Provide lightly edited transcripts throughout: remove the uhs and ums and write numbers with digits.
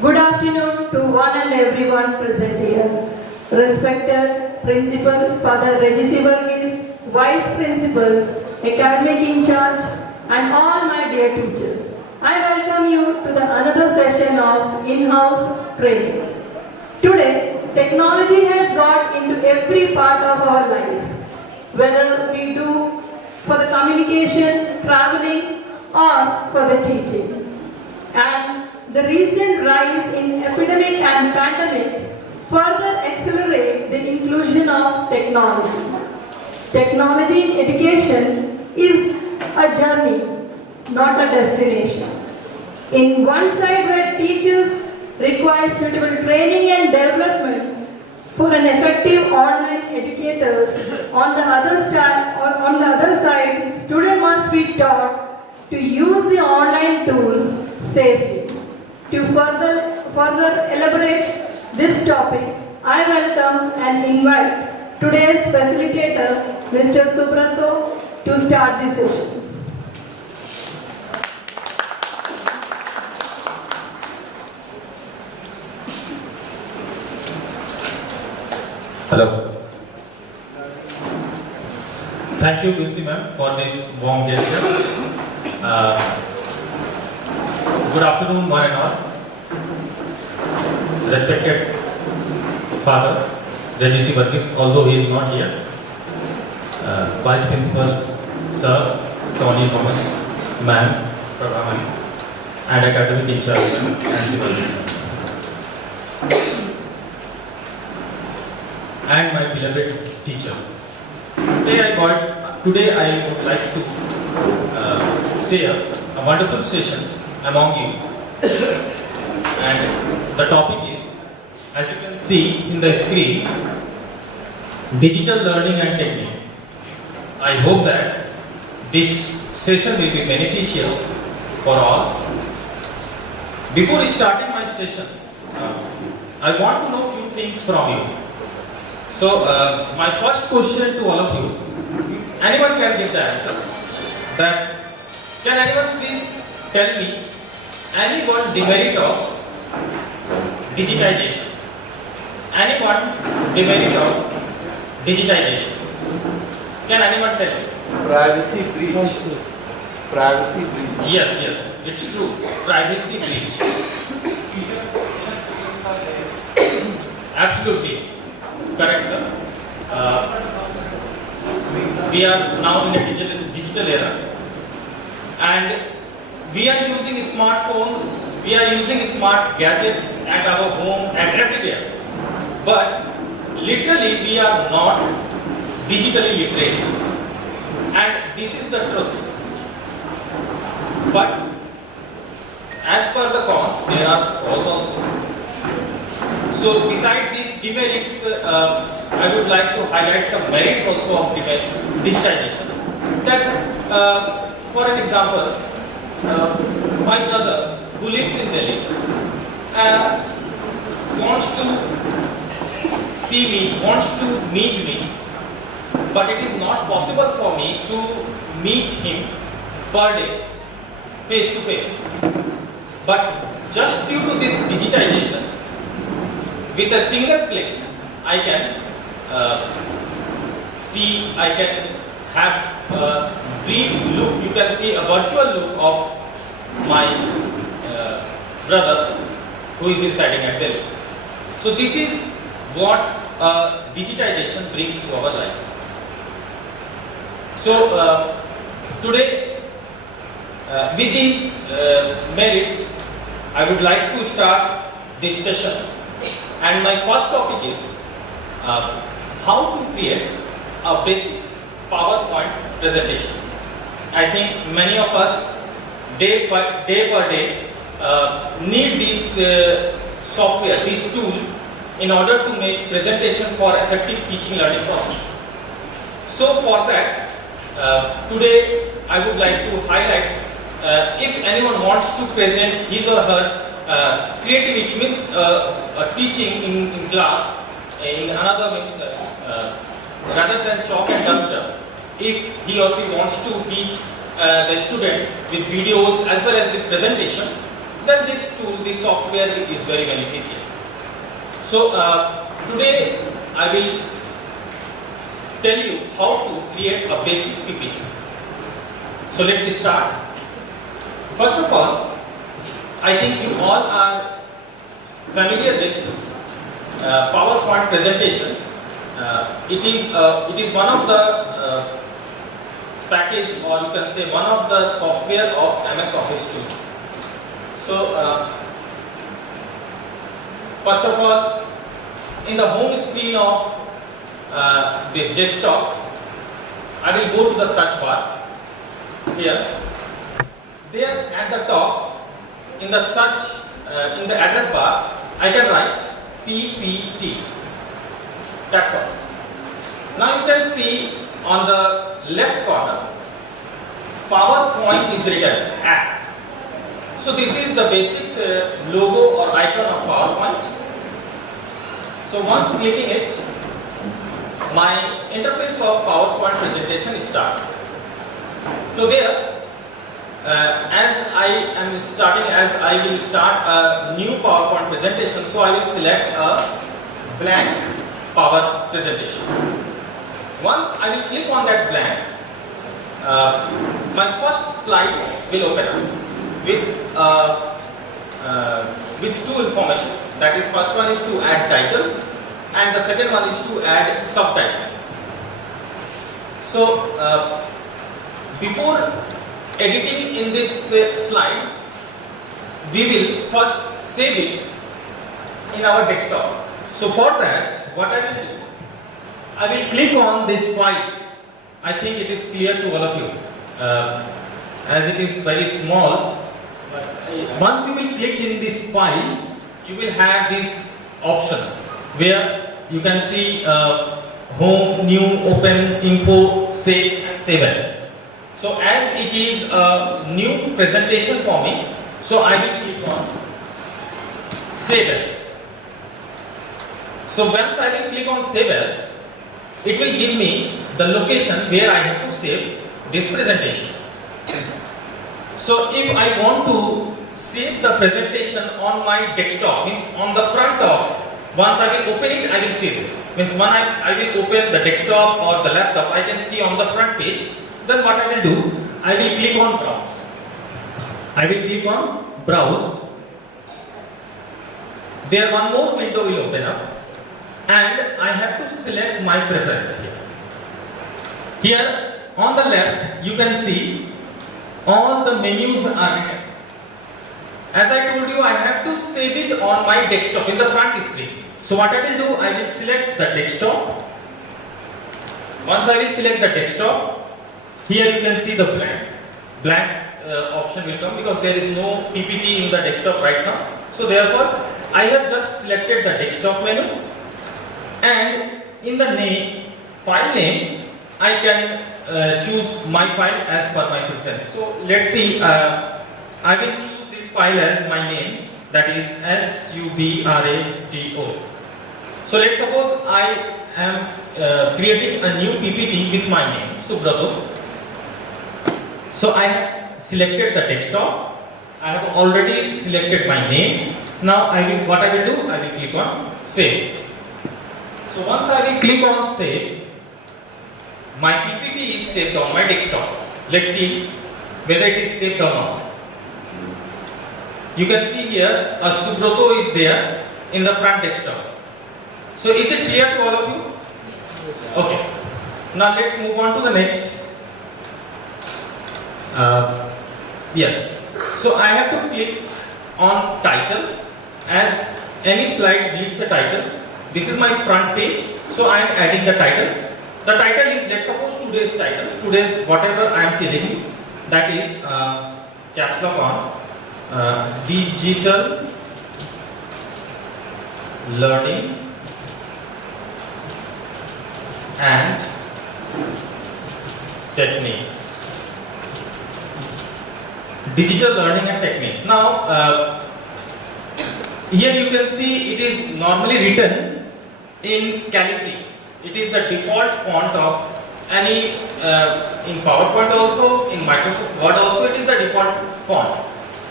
Good afternoon to one and everyone present here. Respected Principal Father Regis Varghese, Vice Principals, Academic in Charge, and all my dear teachers. I welcome you to the another session of in-house training. Today, technology has got into every part of our life, whether we do for the communication, traveling, or for the teaching. And the recent rise in epidemic and pandemics further accelerate the inclusion of technology. Technology in education is a journey, not a destination. In one side where teachers require suitable training and development for an effective online educators, on the other side, students must be taught to use the online tools safely. To further elaborate this topic, I welcome and invite today's facilitator, Mr. Subrato, to start the session. Hello. Thank you, Quincy ma'am, for this warm gesture. Good afternoon, one and all. Respected Father Regis Varghese, although he is not here. Vice Principal Sir Tony Thomas, Ma'am Prabha, and Academic in Charge Nancy Varghese, and my beloved teachers. Today I would like to share a wonderful session among you, and the topic is, as you can see in the screen, digital learning and techniques. I hope that this session will be beneficial for all. Before starting my session, I want to know a few things from you. So, my first question to all of you, anyone can give the answer. That, can anyone please tell me any one demerit of digitization? Anyone demerit of digitization? Can anyone tell me? Privacy breach. Privacy breach. Yes, it's true. Privacy breach. Absolutely. Correct, sir. We are now in a digital era, and we are using smartphones, we are using smart gadgets at our home and everywhere. But literally we are not digitally literate, and this is the truth. But as per the cons, there are pros also. So beside these demerits, I would like to highlight some merits also of digitization. That, for an example, my brother who lives in Delhi wants to see me, wants to meet me, but it is not possible for me to meet him per day, face to face. But just due to this digitization, with a single click, I can I can have a brief look, you can see a virtual look of my brother who is residing at Delhi. So this is what digitization brings to our life. So today, with these merits, I would like to start this session. And my first topic is how to create a basic PowerPoint presentation. I think many of us day per day need this software, this tool, in order to make presentation for effective teaching learning process. So for that, today I would like to highlight, if anyone wants to present his or her creativity, means teaching in class, in another means rather than chalk and duster, if he or she wants to teach the students with videos as well as with presentation, then this tool, this software is very beneficial. So today I will tell you how to create a basic PPT. So let's start. First of all, I think you all are familiar with PowerPoint presentation. It is one of the package, or you can say one of the software of MS Office 2. So first of all, in the home screen of this desktop, I will go to the search bar here. There at the top, in the search, in the address bar, I can write PPT. That's all. Now you can see on the left corner, PowerPoint is written at. So this is the basic logo or icon of PowerPoint. So once clicking it, my interface of PowerPoint presentation starts. So there, as I will start a new PowerPoint presentation, so I will select a blank Power presentation. Once I will click on that blank, my first slide will open up with two information. That is, first one is to add title, and the second one is to add subtitle. So before editing in this slide, we will first save it in our desktop. So for that, what I will do, I will click on this file. I think it is clear to all of you, as it is very small. But once you will click in this file, you will have these options where you can see home, new, open, info, save and save as. So as it is a new presentation for me, so I will click on save as. So once I will click on save as, it will give me the location where I have to save this presentation. So if I want to save the presentation on my desktop, means on the front of, once I will open it, I will see this. Means when I will open the desktop or the laptop, I can see on the front page. Then what I will do, I will click on browse. I will click on browse. There one more window will open up, and I have to select my preference here. Here on the left, you can see all the menus are written. As I told you, I have to save it on my desktop in the front screen. So what I will do, I will select the desktop. Once I will select the desktop, here you can see the blank option will come, because there is no PPT in the desktop right now. So therefore, I have just selected the desktop menu, and in the name, file name, I can choose my file as per my preference. So let's see, I will choose this file as my name, that is Subrato. So let's suppose I am creating a new PPT with my name, Subrato. So I have selected the desktop, I have already selected my name. Now what I will do, I will click on save. So once I will click on save, my PPT is saved on my desktop. Let's see whether it is saved or not. You can see here a Subrato is there in the front desktop. So is it clear to all of you? Okay. Now let's move on to the next. Yes. So I have to click on title, as any slide needs a title. This is my front page, so I am adding the title. The title is, let's suppose, today's title. Today's whatever I am telling you, that is caps lock on, digital learning and techniques. Digital learning and techniques. Now, here you can see it is normally written in calligraphy. It is the default font of any, in PowerPoint also, in Microsoft Word also, it is the default font.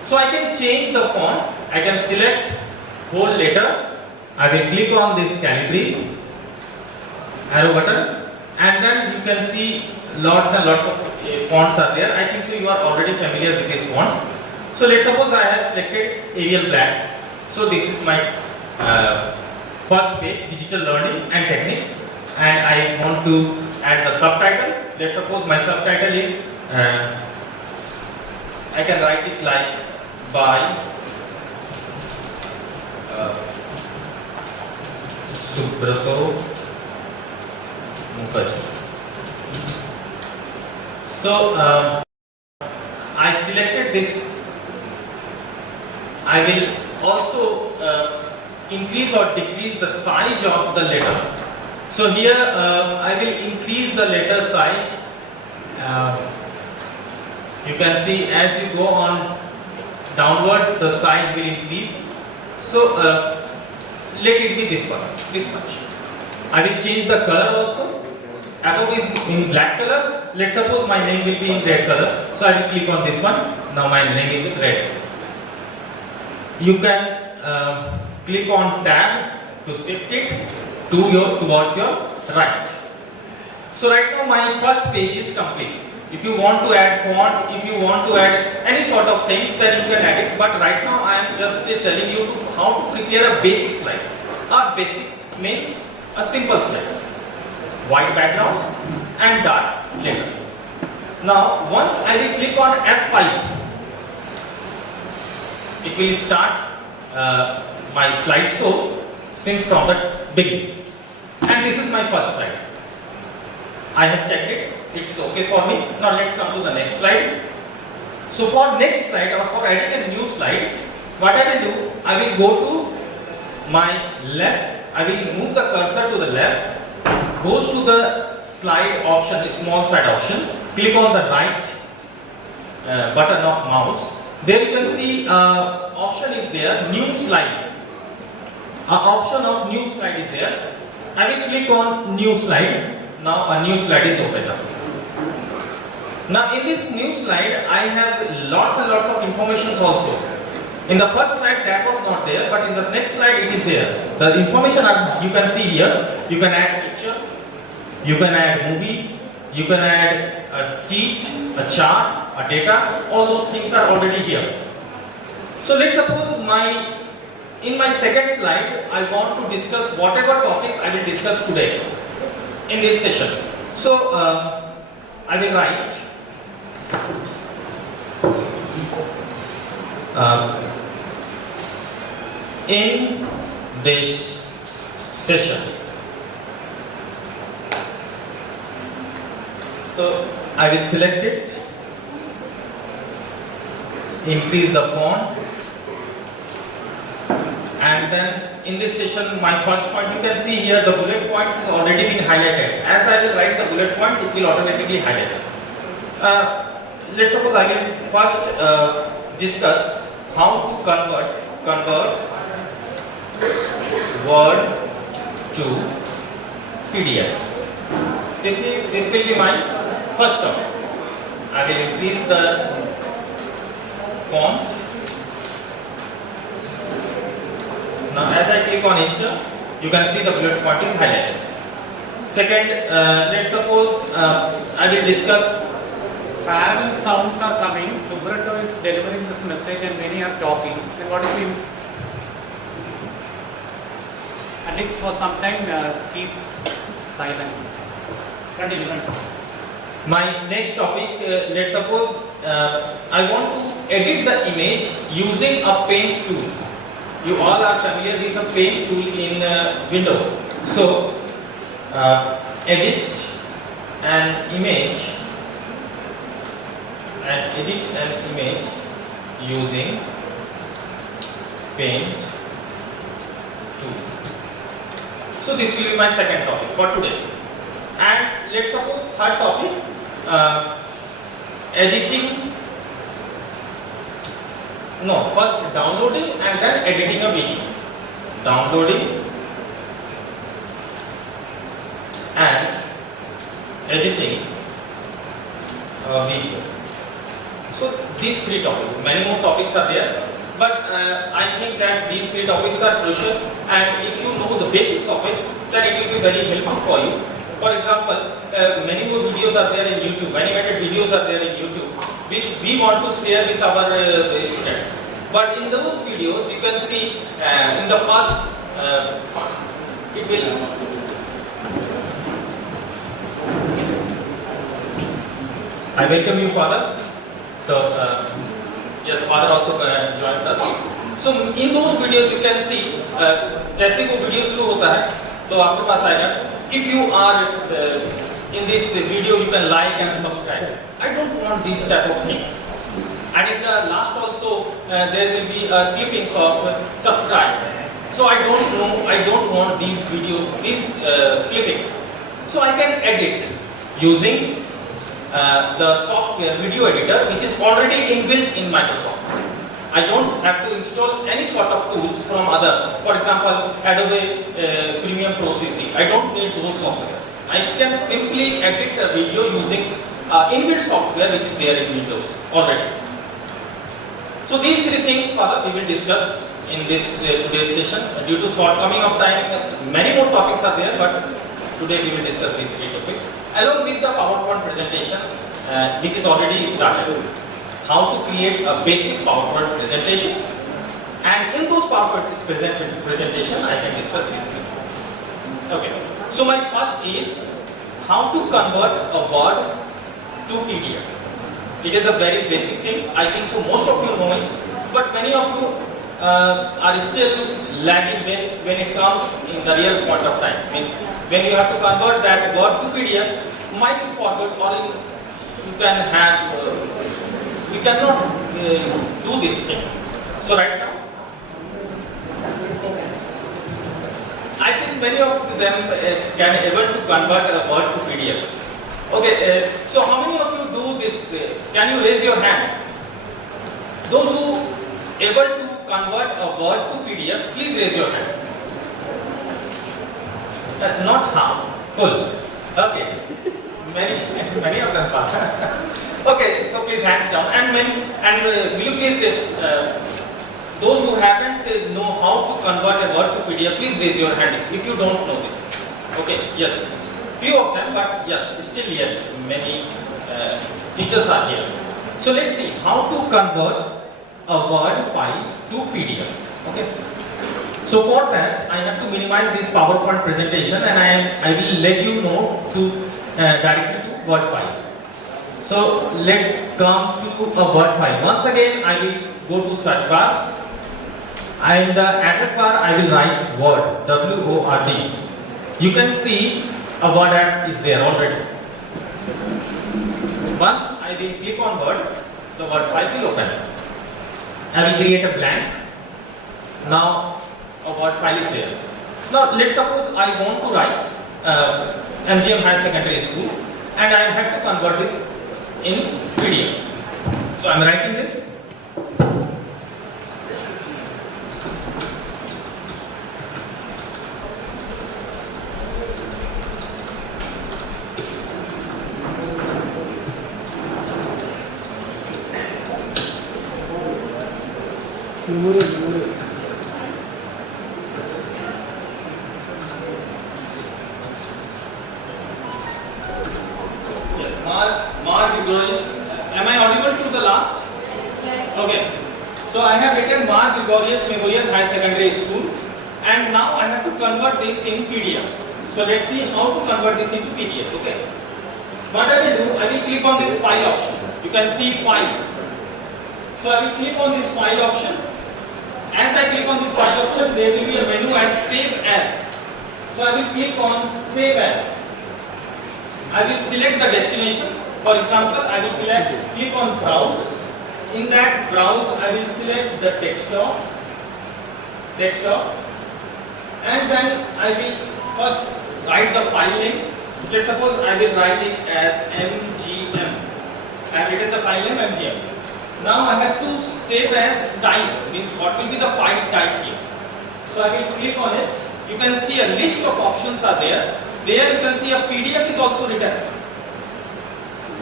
So I can change the font. I can select whole letter. I will click on this Calibri arrow button, and then you can see lots and lots of fonts are there. I think so you are already familiar with these fonts. So let's suppose I have selected Arial Black. So this is my first page, digital learning and techniques, and I want to add the subtitle. Let's suppose my subtitle is I can write it like by Subrato Mukharjee. So I selected this. I will also increase or decrease the size of the letters. So here I will increase the letter size. You can see as you go on downwards, the size will increase. So let it be this one, this much. I will change the color also. Above is in black color. Let's suppose my name will be in red color. So I will click on this one. Now my name is red. You can click on tab to shift it towards your right. So right now my first page is complete. If you want to add font, if you want to add any sort of things, then you can add it. But right now I am just telling you how to prepare a basic slide. A basic means a simple slide. White background and dark letters. Now once I will click on F5, it will start my slideshow since from the beginning. And this is my first slide. I have checked it. It's okay for me. Now let's come to the next slide. So for next slide or for adding a new slide, what I will do, I will go to my left. I will move the cursor to the left. Goes to the slide option, small slide option. Click on the right button of mouse. There you can see option is there, new slide. Option of new slide is there. I will click on new slide. Now a new slide is opened up. Now in this new slide, I have lots and lots of information also. In the first slide that was not there, but in the next slide it is there. The information you can see here. You can add picture, you can add movies, you can add a sheet, a chart, a data. All those things are already here. So let's suppose in my second slide, I want to discuss whatever topics I will discuss today in this session. So I will write in this session. So I will select it, increase the font, and then in this session my first point, you can see here the bullet points is already been highlighted. As I will write the bullet points, it will automatically highlight. Let's suppose I will first discuss how to convert Word to PDF. This will be my first topic. I will increase the font. Now as I click on enter, you can see the bullet point is highlighted. Second, let's suppose I will discuss parallel sounds are coming. Subrato is delivering this message and many are talking. Then what is the use? At least for some time keep silence. Continue. my next topic. Let's suppose I want to edit the image using a paint tool. You all are familiar with a paint tool in Windows. So edit an image using paint tool. So this will be my second topic for today. And let's suppose third topic, first downloading and then editing a video. Downloading and editing a video. So these three topics, many more topics are there, but I think that these three topics are crucial, and if you know the basics of it, then it will be very helpful for you. For example, many more videos are there in YouTube, animated videos are there in YouTube, which we want to share with our students. But in those videos, you can see in the first, it will. I welcome you, Father. So, yes, Father also joins us. So, in those videos, you can see, जैसे वो video शुरू होता है, तो आपके पास आएगा. If you are in this video, you can like and subscribe. I don't want these type of things. And in the last also, there will be clippings of subscribe. So I don't want these videos, these clippings. So I can edit using the software video editor, which is already inbuilt in Microsoft. I don't have to install any sort of tools from other, for example, Adobe Premiere Pro CC. I don't need those softwares. I can simply edit a video using inbuilt software which is there in Windows already. So these three things, Father, we will discuss in this today's session. Due to shortcoming of time, many more topics are there, but today we will discuss these three topics along with the PowerPoint presentation, which is already started. How to create a basic PowerPoint presentation, and in those PowerPoint presentation, I can discuss these three things. Okay. So my first is how to convert a Word to PDF. It is a very basic thing. I think so most of you know it, but many of you are still lagging when it comes in the real point of time. Means when you have to convert that Word to PDF, might you forget, or you can have. We cannot do this thing. So right now, I think many of them can able to convert a Word to PDF. Okay, so how many of you do this? Can you raise your hand? Those who able to convert a Word to PDF, please raise your hand. Not half, full. Okay, many of them are. Okay, so please hands down, and will you please those who haven't know how to convert a Word to PDF, please raise your hand if you don't know this. Okay, yes, few of them, but yes, still yet many teachers are here. So let's see how to convert a Word file to PDF. Okay. So for that, I have to minimize this PowerPoint presentation, and I will let you know to directly to Word file. So let's come to a Word file. Once again, I will go to search bar, and the address bar I will write Word, W-O-R-D. You can see a Word app is there already. Once I will click on Word, the Word file will open. I will create a blank. Now a Word file is there. Now let's suppose I want to write MGM Higher Secondary School, and I have to convert this in PDF. So I am writing this. Am I audible to the last? Okay. So I have written Mar Gregorius Memorial High Secondary School, and now I have to convert this in PDF. So let's see how to convert this into PDF. Okay. What I will do, I will click on this file option. You can see file. So I will click on this file option. As I click on this file option, there will be a menu as Save As. So I will click on Save As. I will select the destination. For example, I will click on Browse. In that browse, I will select the desktop, and then I will first write the file name. Let's suppose I will write it as MGM. I have written the file name MGM. Now I have to save as type, means what will be the file type here. So I will click on it. You can see a list of options are there. There you can see a PDF is also written.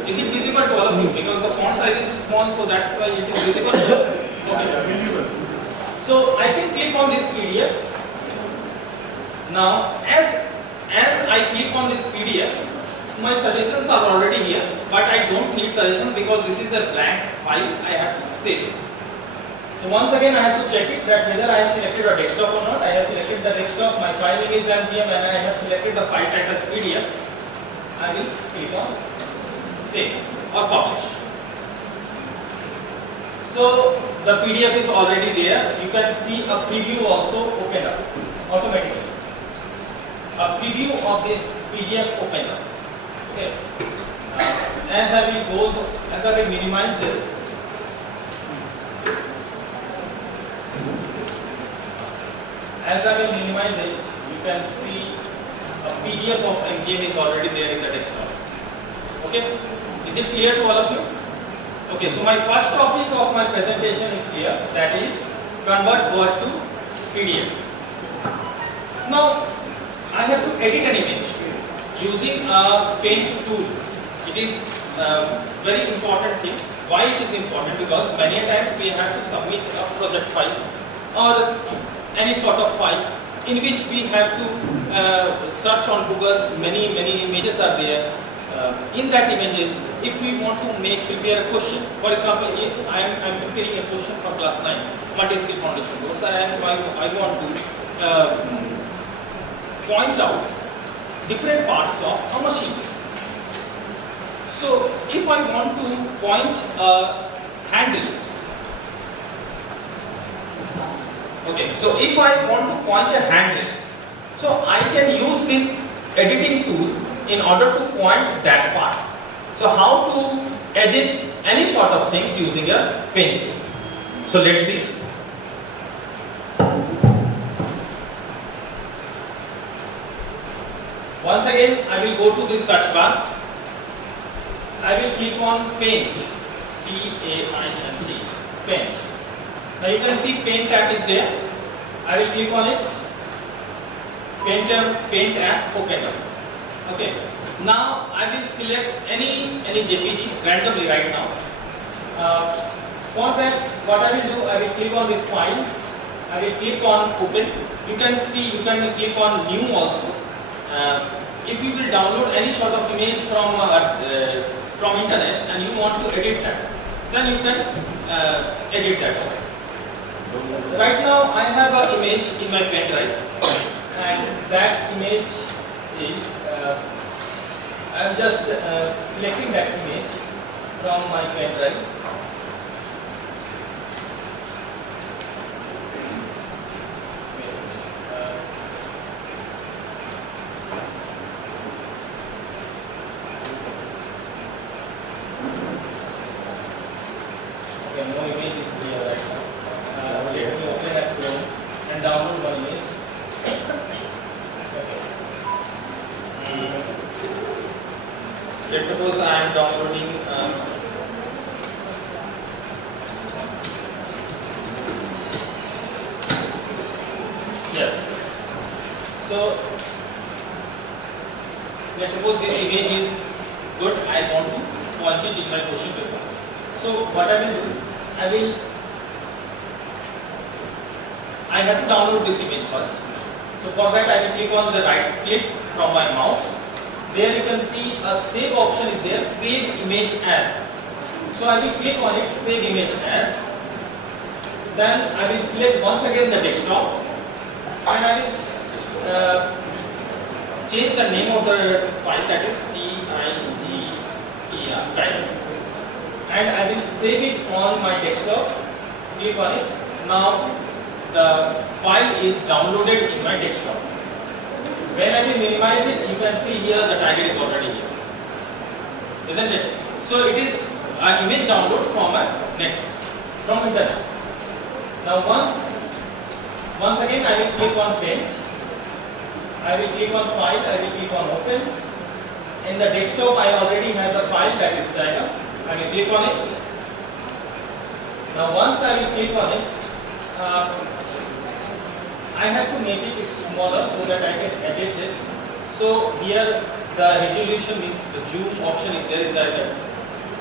Is it visible to all of you? Because the font size is small, so that's why it is visible. Okay. So I can click on this PDF. Now, as I click on this PDF, my suggestions are already here, but I don't need suggestions because this is a blank file. I have to save it. So once again, I have to check it that whether I have selected a desktop or not. I have selected the desktop. My file name is MGM, and I have selected the file type as PDF. I will click on save or publish. So the PDF is already there. You can see a preview also open up automatically. A preview of this PDF open up. Okay. As I will minimize this. As I will minimize it, you can see a PDF of MGM is already there in the desktop. Okay, is it clear to all of you? Okay, so my first topic of my presentation is clear, that is convert Word to PDF. Now, I have to edit an image using a paint tool. It is a very important thing. Why it is important? Because many times we have to submit a project file or any sort of file in which we have to search on Google. Many images are there. In that images, if we want to prepare a question, for example, if I am preparing a question for class 9 multi-skill foundation course, and I want to point out different parts of a machine. So if I want to point a handle, okay, so if I want to point a handle, so I can use this editing tool in order to point that part. So how to edit any sort of things using a pen tool. So let's see. Once again, I will go to this search bar. I will click on paint, P-A-I-N-T, paint. Now you can see paint tab is there. I will click on it. Paint app open up. Okay. Now I will select any JPG randomly right now. For that, what I will do, I will click on this file. I will click on open. You can see, you can click on new also. If you will download any sort of image from internet and you want to edit that, then you can edit that also. Right now I have an image in my pen drive, and that image is I am just selecting that image from my pen drive. Okay, no image is there right now. Let me open that Chrome and download one image. Let's suppose I am downloading yes. So let's suppose this image is good. I want to point it in my question paper. So what I will do, I have to download this image first. So for that I will click on the right click from my mouse. There you can see a save option is there, save image as. So I will click on it, save image as. Then I will select once again the desktop and I will change the name of the file, that is TIGER, right? And I will save it on my desktop. Click on it. Now the file is downloaded in my desktop. When I will minimize it, you can see here the target is already here, isn't it? So it is an image download from a net, from internet. Now once again I will click on paint. I will click on file. I will click on open. In the desktop I already has a file, that is diagram. I will click on it. Now once I will click on it, I have to make it smaller so that I can edit it. So here the resolution means the zoom option is there in the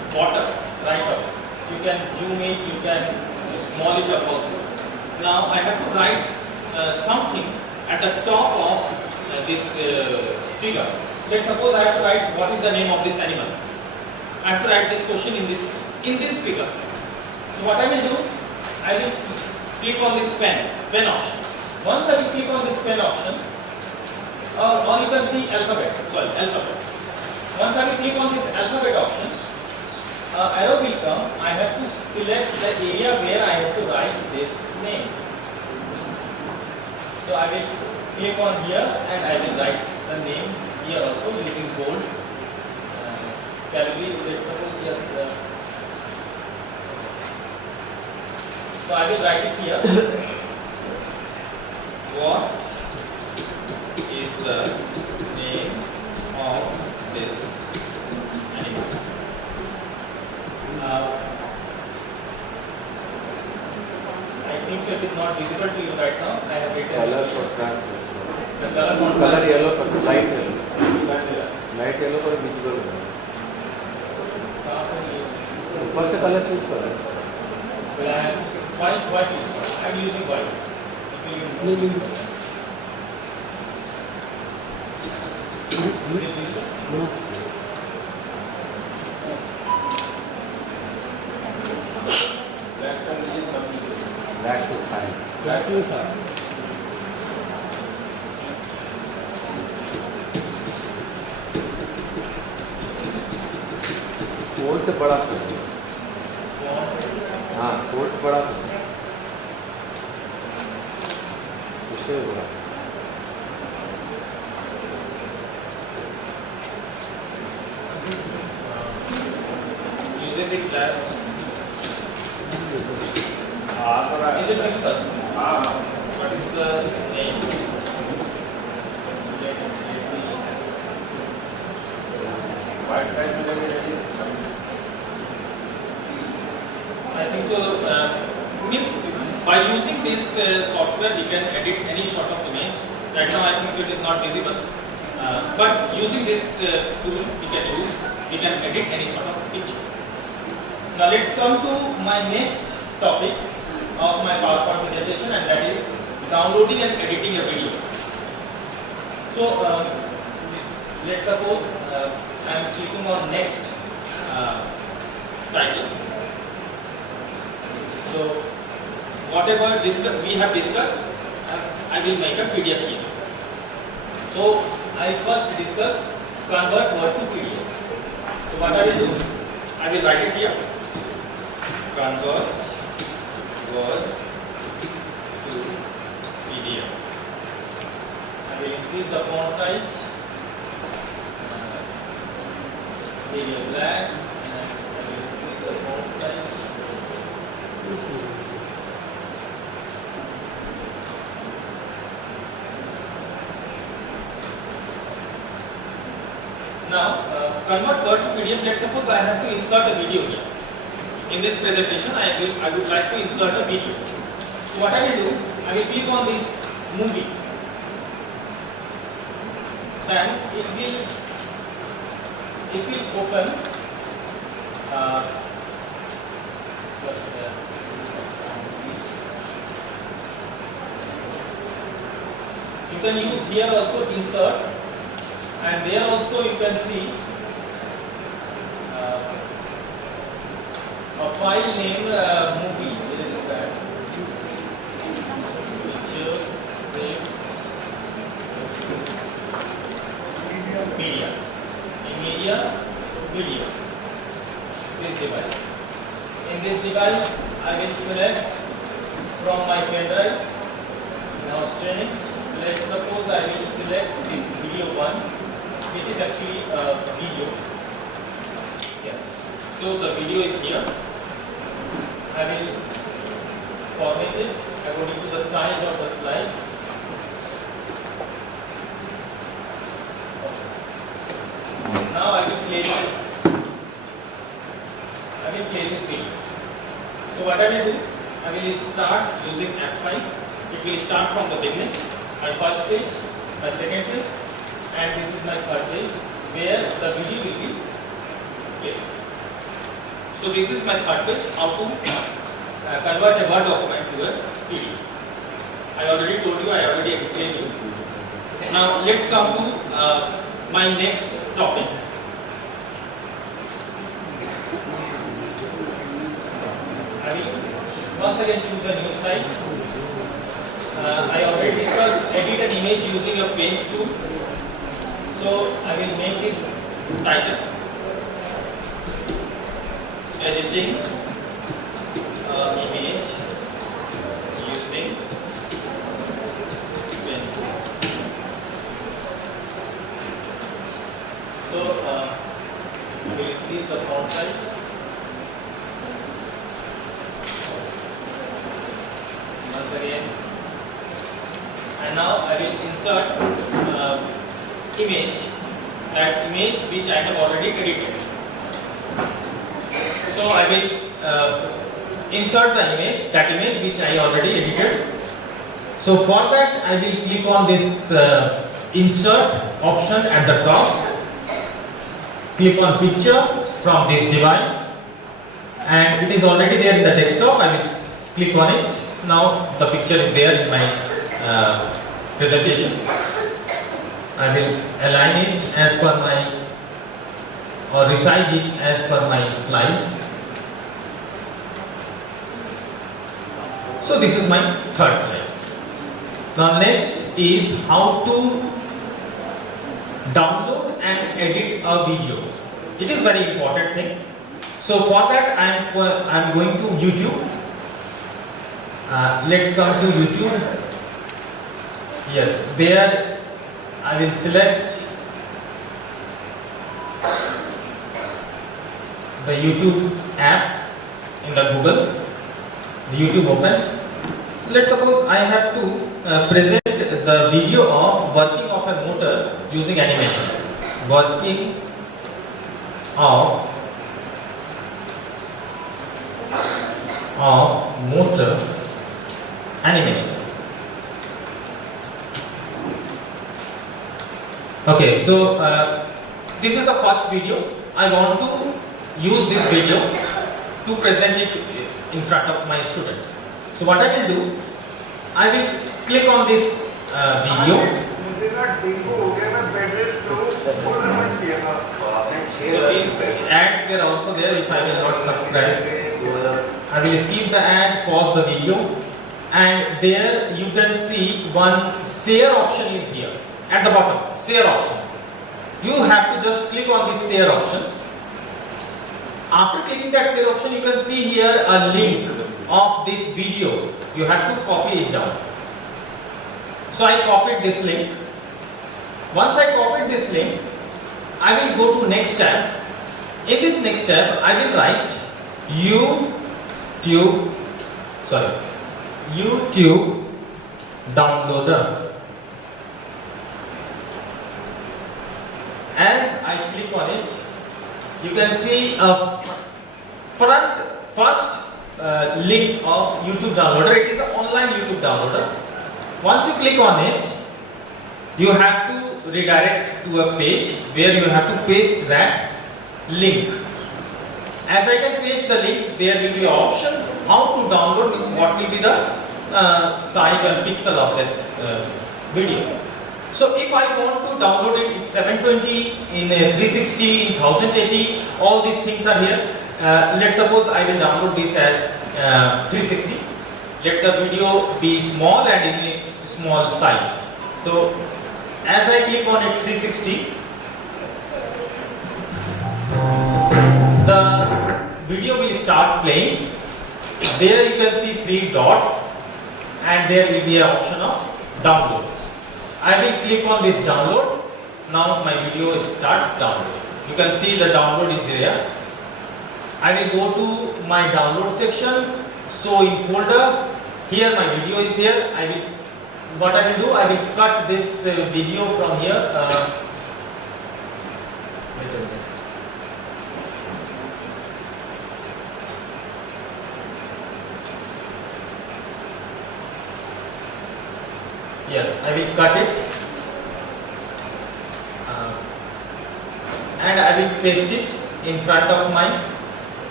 bottom, right option. You can zoom it, you can small it up also. Now I have to write something at the top of this figure. Let's suppose I have to write what is the name of this animal. I have to write this question in this figure. So what I will do, I will click on this pen option. Once I will click on this pen option, or you can see alphabet. Once I will click on this alphabet option, arrow will come. I have to select the area where I have to write this name. So I will click on here and I will write the name here also using bold. Calculate, let's suppose, yes. So I will write it here. What is the name of this animal? I think so it is not visible to you right now. I have written Color contrast. the color Color contrast. yellow, light yellow. Light yellow पर visible है. ऊपर से color choose करो. Black, white. I am using white. Black to fine. Black to fine. Font बड़ा. हाँ, font बड़ा. उससे बड़ा. Using the glass. Is it visible? What is the name? I think so. Means by using this software, we can edit any sort of image. Right now, I think so it is not visible. But using this tool, we can edit any sort of picture. Now let's come to my next topic of my PowerPoint presentation, and that is downloading and editing a video. So let's suppose I am clicking on next title. So whatever we have discussed, I will make a PDF here. So I first discussed convert Word to PDF. So what I will do, I will write it here. Convert Word to PDF. I will increase the font size. Area black. And I will increase the font size. Now, convert Word to PDF. Let's suppose I have to insert a video here. In this presentation, I would like to insert a video. So what I will do, I will click on this movie. Then it will open. You can use here also insert, and there also you can see a file name movie. Where is that? Pictures, frames, media. In media, video. This device. In this device, I will select from my pen drive. Now streaming. Let's suppose I will select this video one, which is actually a video. Yes. So the video is here. I will format it according to the size of the slide. Now I will play this. Video. So what I will do, I will start using F5. It will start from the beginning. My first page, my second page, and this is my third page, where the video will be played. So this is my third page, how to convert a Word document to a PDF. I already told you, I already explained you. Now let's come to my next topic. I will once again choose a new slide. I already discussed edit an image using a paint tool. So I will make this title. Editing image using paint. So we will increase the font size. Once again, and now I will insert image, that image which I have already edited. So I will insert the image, that image which I already edited. So for that I will click on this insert option at the top. Click on picture from this device, and it is already there in the desktop. I will click on it. Now the picture is there in my presentation. I will align it as per my, or resize it as per my slide. So this is my third slide. Now next is how to download and edit a video. It is very important thing. So for that I am going to YouTube. Let's come to YouTube. Yes, there I will select the YouTube app in the Google. The YouTube opened. Let's suppose I have to present the video of working of a motor using animation. Working of motor animation. Okay, so this is the first video. I want to use this video to present it in front of my student. So what I will do, I will click on this video. So these ads were also there. If I will not subscribe, I will skip the ad, pause the video, and there you can see one share option is here at the bottom. Share option. You have to just click on this share option. After clicking that share option, you can see here a link of this video. You have to copy it down. So I copied this link. Once I copied this link, I will go to next tab. In this next tab, I will write YouTube downloader. As I click on it, you can see a first link of YouTube downloader. It is an online YouTube downloader. Once you click on it, you have to redirect to a page where you have to paste that link. As I can paste the link, there will be an option how to download, means what will be the size and pixel of this video. So if I want to download it in 720, in 360, in 1080, all these things are here. Let's suppose I will download this as 360. Let the video be small and in a small size. So as I click on it 360, the video will start playing. There you can see 3 dots and there will be an option of download. I will click on this download. Now my video starts downloading. You can see the download is here. I will go to my download section. So in folder, here my video is there. What I will do, I will cut this video from here. Wait a minute. Yes, I will cut it and I will paste it in front of my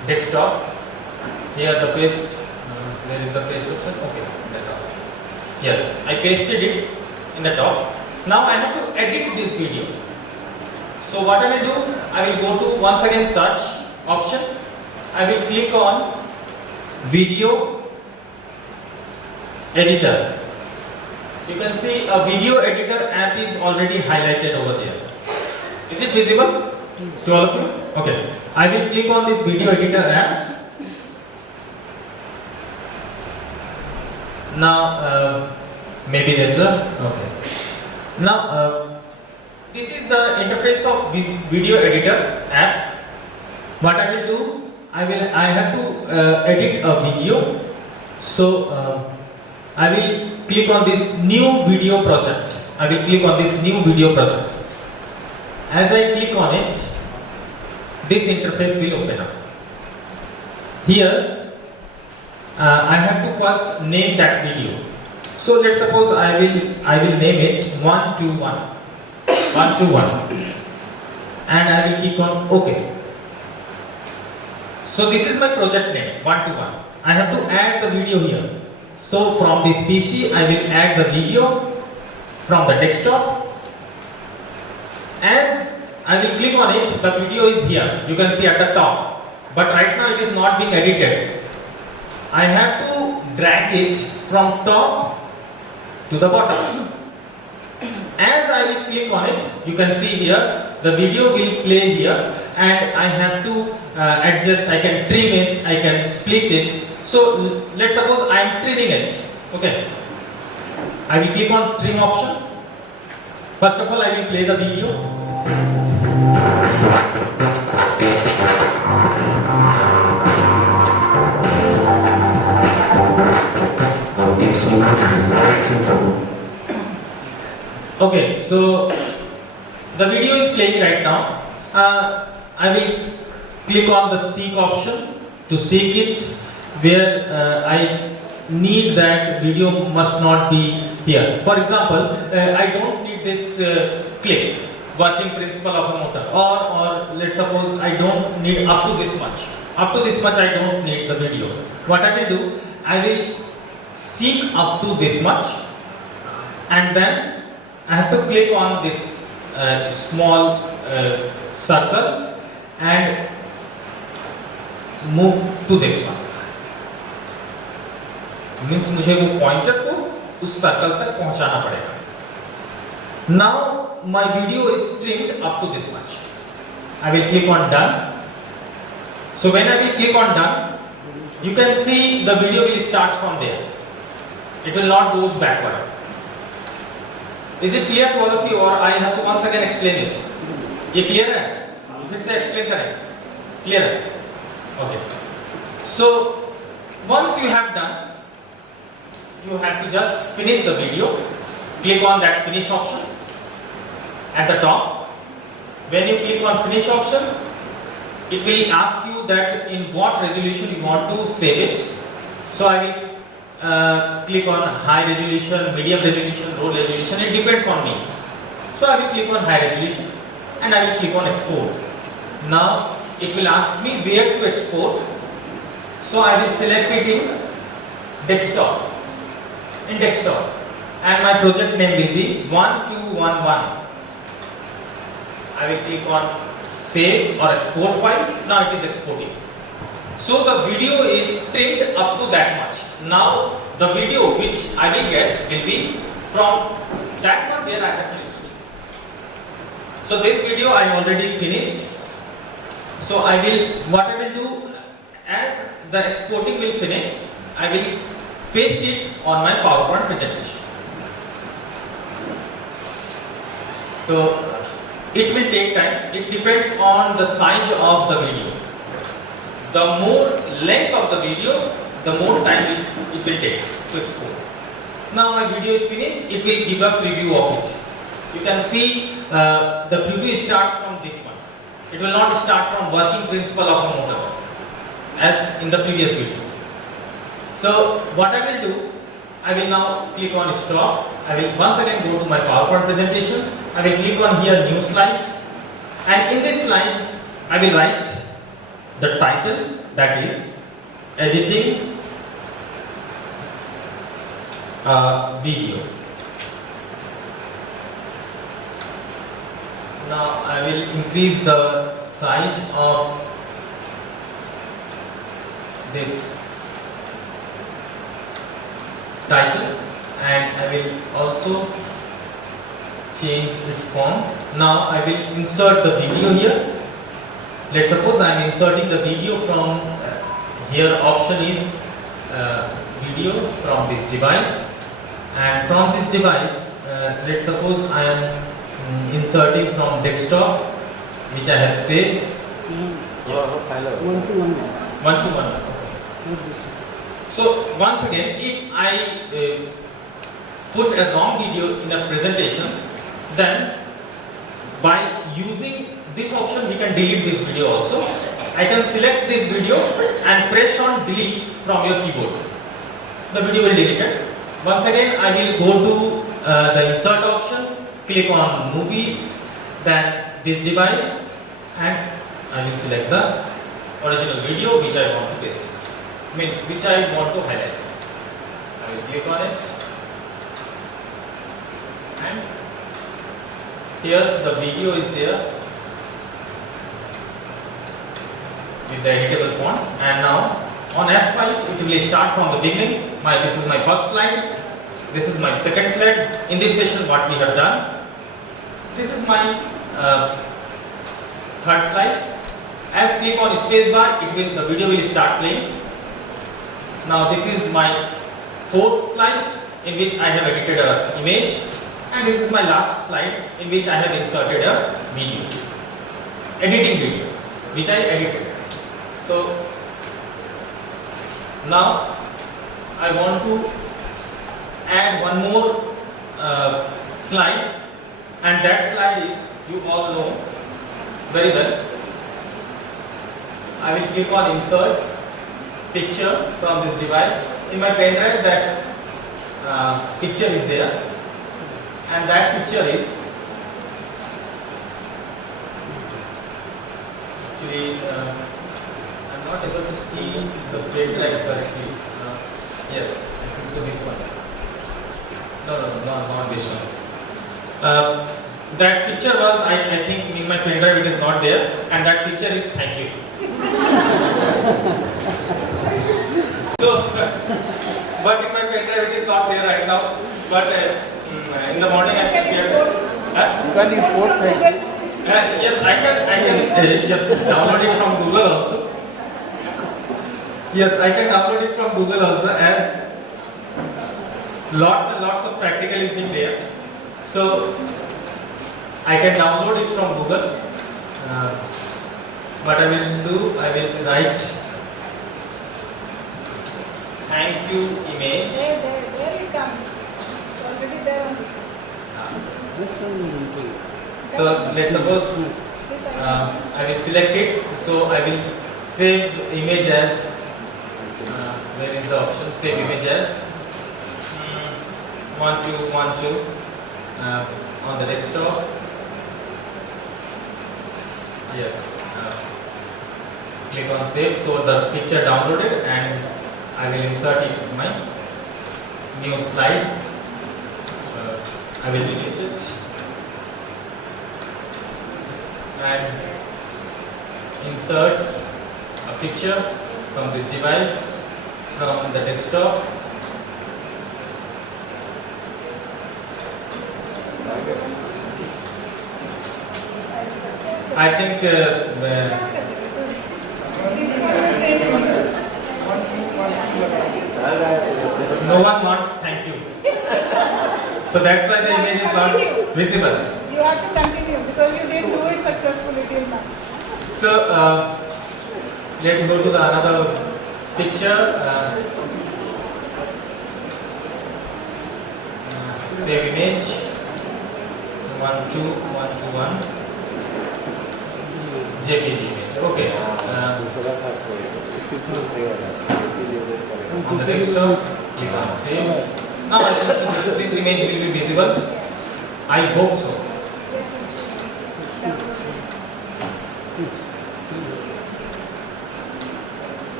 desktop. Here the paste, where is the paste option? Okay, the top. Yes, I pasted it in the top. Now I have to edit this video. So what I will do, I will go to once again search option. I will click on video editor. You can see a video editor app is already highlighted over there. Is it visible to all of you? Okay. I will click on this video editor app. Now, maybe later. Okay. Now, this is the interface of this video editor app. What I will do, I have to edit a video. So, I will click on this new video project. I will click on this new video project. As I click on it, this interface will open up. Here, I have to first name that video. So let's suppose I will name it 121, 121, and I will click on OK. So this is my project name 121. I have to add the video here. So from this PC, I will add the video from the desktop. As I will click on it, the video is here. You can see at the top. But right now it is not being edited. I have to drag it from top to the bottom. As I will click on it, you can see here, the video will play here, and I have to adjust. I can trim it, I can split it. So let's suppose I am trimming it. Okay. I will click on trim option. First of all, I will play the video. Okay, so the video is playing right now. I will click on the seek option to seek it where I need that video must not be here. For example, I don't need this clip, working principle of a motor, or let's suppose I don't need up to this much. Up to this much I don't need the video. What I will do, I will seek up to this much, and then I have to click on this small circle and move to this one. Means मुझे वो pointer को उस circle तक पहुंचाना पड़ेगा. Now my video is trimmed up to this much. I will click on done. So when I will click on done, you can see the video will start from there. It will not goes backward. Is it clear to all of you, or I have to once again explain it? ये clear है? फिर से explain करें. Clear है? Okay. So once you have done, you have to just finish the video. Click on that finish option at the top. When you click on finish option, it will ask you that in what resolution you want to save it. So I will click on high resolution, medium resolution, low resolution. It depends on me. So I will click on high resolution and I will click on export. Now it will ask me where to export. So I will select it in desktop. In desktop, and my project name will be 1211. I will click on save or export file. Now it is exporting. So the video is trimmed up to that much. Now the video which I will get will be from that one where I have chosen. So this video I already finished. So what I will do, as the exporting will finish, I will paste it on my PowerPoint presentation. So it will take time. It depends on the size of the video. The more length of the video, the more time it will take to export. Now my video is finished. It will give a preview of it. You can see the preview starts from this one. It will not start from working principle of a motor as in the previous video. So what I will do, I will now click on stop. I will once again go to my PowerPoint presentation. I will click on here new slide, and in this slide I will write the title, that is editing a video. Now I will increase the size of this title and I will also change its font. Now I will insert the video here. Let's suppose I am inserting the video from here. Option is video from this device, and from this device let's suppose I am inserting from desktop, which I have saved. Yes. One to one. So once again, if I put a wrong video in a presentation, then by using this option we can delete this video also. I can select this video and press on delete from your keyboard. The video will delete it. Once again I will go to the insert option, click on movies, then this device, and I will select the original video which I want to paste. Means which I want to highlight. I will click on it, and here's the video is there with the editable font. And now on F5 it will start from the beginning. This is my first slide, this is my second slide. In this session what we have done, this is my third slide. As click on space bar, the video will start playing. Now this is my fourth slide in which I have edited an image, and this is my last slide in which I have inserted a video, editing video, which I edited. So now I want to add one more slide, and that slide is, you all know very well. I will click on insert picture from this device. In my pen drive that picture is there, and that picture is actually I'm not able to see the pen drive correctly. Yes, I think so this one. No, not this one. That picture was, I think in my pen drive it is not there, and that picture is thank you. So, but in my pen drive it is not there right now. But in the morning I can get. You can import it. Yes, I can yes, download it from Google also. Yes, I can download it from Google also, as lots and lots of practical is in there. So I can download it from Google. What I will do, I will write thank you image. There it comes. It's already there on screen. This one will do. So let's suppose I will select it. So I will save the image as where is the option? Save image as 1212 on the desktop. Yes. Click on save. So the picture downloaded, and I will insert it in my new slide. I will delete it and insert a picture from this device from the desktop. I think no one wants thank you. So that's why the image is not visible. You have to continue because you didn't do it successfully till now. So let's go to the another picture. Save image 12121 JPG image. Okay. On the desktop, click on save. Now I think this image will be visible. I hope so. Yes, it's downloaded.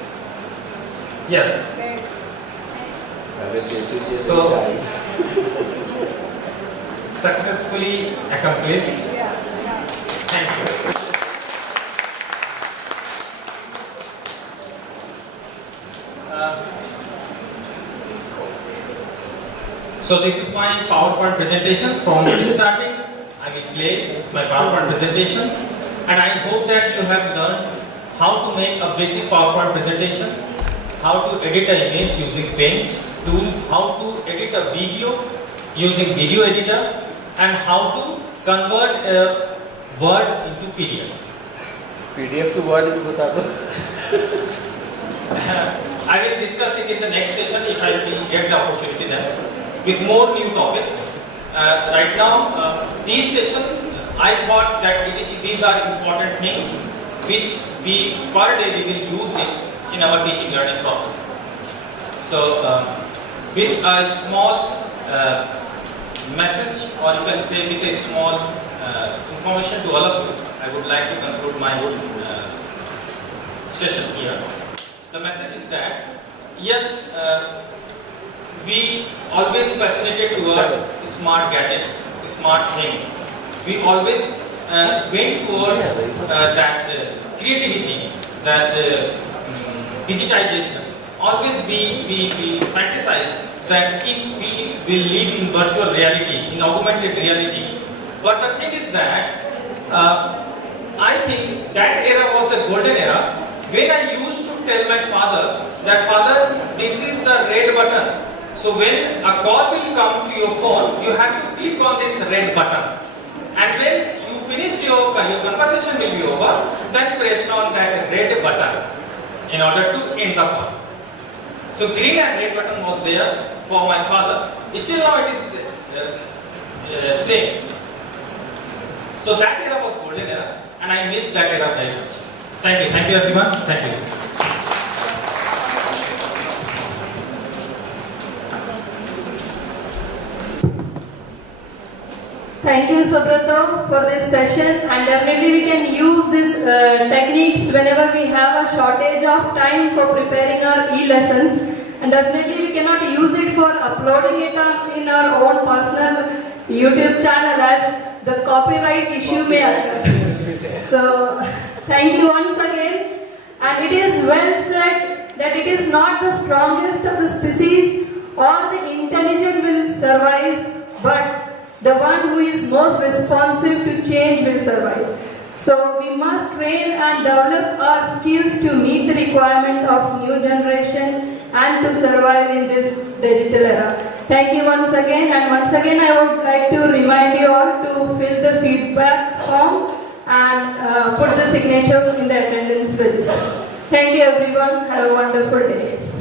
Yes. Great. So, successfully accomplished. Yeah. Thank you. So this is my PowerPoint presentation. From starting, I will play my PowerPoint presentation, and I hope that you have learned how to make a basic PowerPoint presentation, how to edit an image using Paint tool, how to edit a video using Video Editor, and how to convert a Word into PDF. PDF to Word भी बता दो. I will discuss it in the next session if I will get the opportunity then, with more new topics. Right now, these sessions, I thought that these are important things which we per day we will use it in our teaching learning process. So, with a small message, or you can say with a small information to all of you, I would like to conclude my session here. The message is that, yes, we always fascinated towards smart gadgets, smart things. We always went towards that creativity, that digitization. Always we fantasize that if we will live in virtual reality, in augmented reality. But the thing is that I think that era was a golden era when I used to tell my father that, "Father, this is the red button. So when a call will come to your phone, you have to click on this red button. And when you finished your conversation will be over, then press on that red button in order to end the call." So green and red button was there for my father. Still now it is same. So that era was golden era, and I missed that era very much. Thank you everyone, thank you. Thank you, Subrato, for this session, and definitely we can use these techniques whenever we have a shortage of time for preparing our e-lessons, and definitely we cannot use it for uploading it in our own personal YouTube channel, as the copyright issue may occur. So, thank you once again, and it is well said that it is not the strongest of the species or the intelligent will survive, but the one who is most responsive to change will survive. So we must train and develop our skills to meet the requirement of new generation and to survive in this digital era. Thank you once again, and once again I would like to remind you all to fill the feedback form and put the signature in the attendance register. Thank you everyone. Have a wonderful day.